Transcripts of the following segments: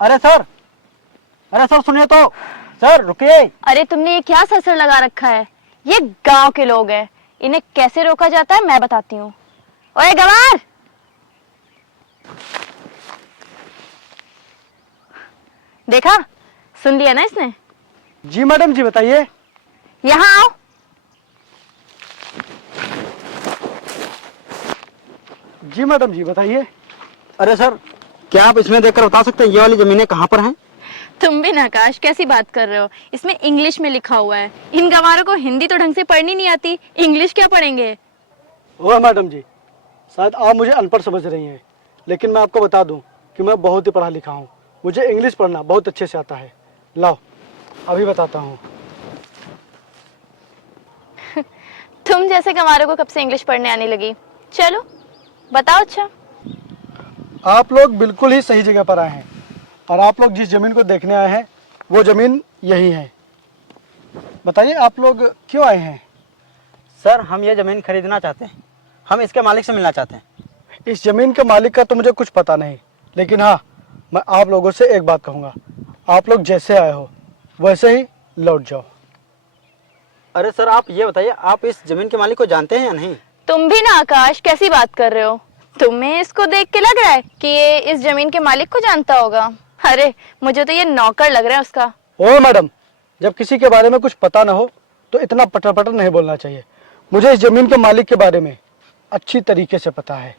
अरे सर, अरे सर सुनिए तो। सर रुकिए। अरे तुमने ये क्या सर लगा रखा है? ये गांव के लोग हैं, इन्हें कैसे रोका जाता है मैं बताती हूँ। ओए गवार, देखा, सुन लिया ना इसने? जी मैडम जी बताइए। यहाँ आओ। जी मैडम जी बताइए। अरे सर, क्या आप इसमें देखकर बता सकते हैं ये वाली जमीनें कहाँ पर हैं? तुम भी ना आकाश, कैसी बात कर रहे हो? इसमें इंग्लिश में लिखा हुआ है। इन गंवारों को हिंदी तो ढंग से पढ़नी नहीं आती, इंग्लिश क्या पढ़ेंगे? ओह मैडम जी, शायद आप मुझे अनपढ़ समझ रही हैं, लेकिन मैं आपको बता दूं कि मैं बहुत ही पढ़ा लिखा हूँ। मुझे इंग्लिश पढ़ना बहुत अच्छे से आता है। लाओ अभी बताता हूँ। तुम जैसे गंवारों को कब से इंग्लिश पढ़ने आने लगी? चलो बताओ। अच्छा, आप लोग बिल्कुल ही सही जगह पर आए हैं, और आप लोग जिस जमीन को देखने आए हैं वो जमीन यही है। बताइए आप लोग क्यों आए हैं? सर हम ये ज़मीन खरीदना चाहते हैं, हम इसके मालिक से मिलना चाहते हैं। इस जमीन के मालिक का तो मुझे कुछ पता नहीं, लेकिन हाँ, मैं आप लोगों से एक बात कहूँगा, आप लोग जैसे आए हो वैसे ही लौट जाओ। अरे सर आप ये बताइए, आप इस ज़मीन के मालिक को जानते हैं या नहीं? तुम भी ना आकाश, कैसी बात कर रहे हो? तुम्हें इसको देख के लग रहा है कि ये इस जमीन के मालिक को जानता होगा? अरे मुझे तो ये नौकर लग रहा है उसका। ओ मैडम, जब किसी के बारे में कुछ पता ना हो तो इतना पटर पटर नहीं बोलना चाहिए। मुझे इस जमीन के मालिक के बारे में अच्छी तरीके से पता है,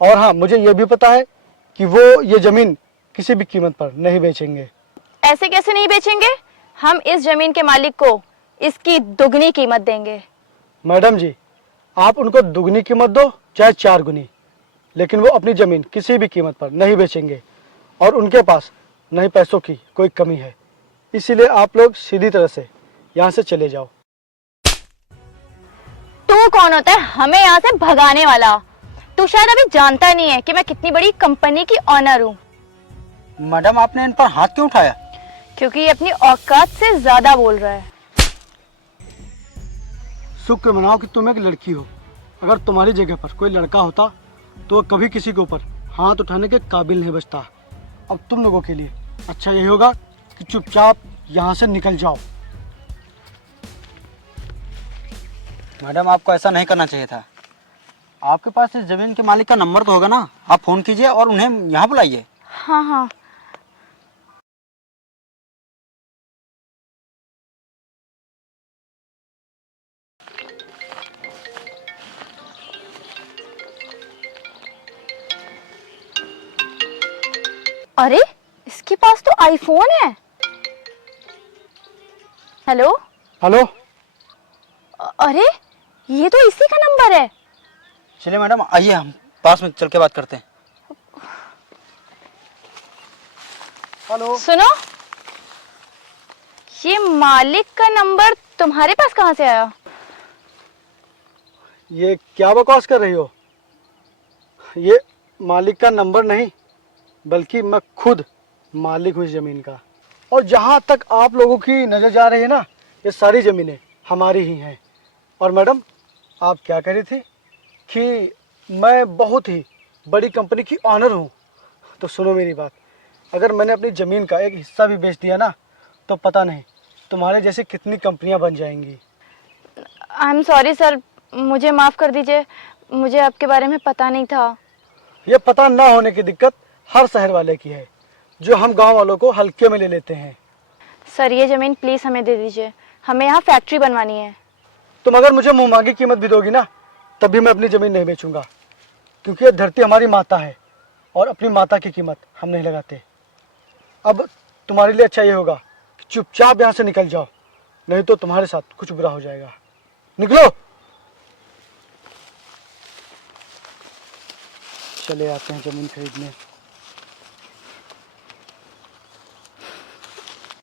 और हाँ, मुझे ये भी पता है कि वो ये जमीन किसी भी कीमत पर नहीं बेचेंगे। ऐसे कैसे नहीं बेचेंगे? हम इस जमीन के मालिक को इसकी दुगनी कीमत देंगे। मैडम जी, आप उनको दुगनी कीमत दो चाहे 4 गुनी, लेकिन वो अपनी ज़मीन किसी भी कीमत पर नहीं बेचेंगे, और उनके पास नहीं पैसों की कोई कमी है। इसीलिए आप लोग सीधी तरह से यहाँ से चले जाओ। तू कौन होता है हमें यहाँ से भगाने वाला? तू शायद अभी जानता नहीं है कि मैं कितनी बड़ी कंपनी की ऑनर हूँ। मैडम आपने इन पर हाथ क्यों उठाया? क्योंकि ये अपनी औकात से ज्यादा बोल रहा है। शुक्र मनाओ कि तुम एक लड़की हो। अगर तुम्हारी जगह पर कोई लड़का होता तो वो कभी किसी के ऊपर हाथ उठाने के काबिल नहीं बचता। अब तुम लोगों के लिए अच्छा यही होगा कि चुपचाप यहाँ से निकल जाओ। मैडम आपको ऐसा नहीं करना चाहिए था। आपके पास इस ज़मीन के मालिक का नंबर तो होगा ना, आप फ़ोन कीजिए और उन्हें यहाँ बुलाइए। हाँ हाँ। अरे इसके पास तो आईफोन है। हेलो। हेलो। अरे ये तो इसी का नंबर है। चलिए मैडम आइए, हम पास में चल के बात करते हैं। हेलो। सुनो, ये मालिक का नंबर तुम्हारे पास कहाँ से आया? ये क्या बकवास कर रही हो? ये मालिक का नंबर नहीं, बल्कि मैं खुद मालिक हूँ इस ज़मीन का। और जहाँ तक आप लोगों की नज़र जा रही है ना, ये सारी ज़मीनें हमारी ही हैं। और मैडम, आप क्या कह रही थी कि मैं बहुत ही बड़ी कंपनी की ऑनर हूँ? तो सुनो मेरी बात, अगर मैंने अपनी ज़मीन का एक हिस्सा भी बेच दिया ना, तो पता नहीं तुम्हारे जैसे कितनी कंपनियाँ बन जाएंगी। आई एम सॉरी सर, मुझे माफ़ कर दीजिए, मुझे आपके बारे में पता नहीं था। ये पता ना होने की दिक्कत हर शहर वाले की है, जो हम गांव वालों को हल्के में ले लेते हैं। सर ये ज़मीन प्लीज़ हमें दे दीजिए, हमें यहाँ फैक्ट्री बनवानी है। तुम अगर मुझे मुँह मांगी कीमत भी दोगी ना, तभी मैं अपनी ज़मीन नहीं बेचूंगा, क्योंकि ये धरती हमारी माता है और अपनी माता की कीमत हम नहीं लगाते। अब तुम्हारे लिए अच्छा ये होगा कि चुपचाप यहाँ से निकल जाओ, नहीं तो तुम्हारे साथ कुछ बुरा हो जाएगा। निकलो। चले आते हैं ज़मीन खरीदने।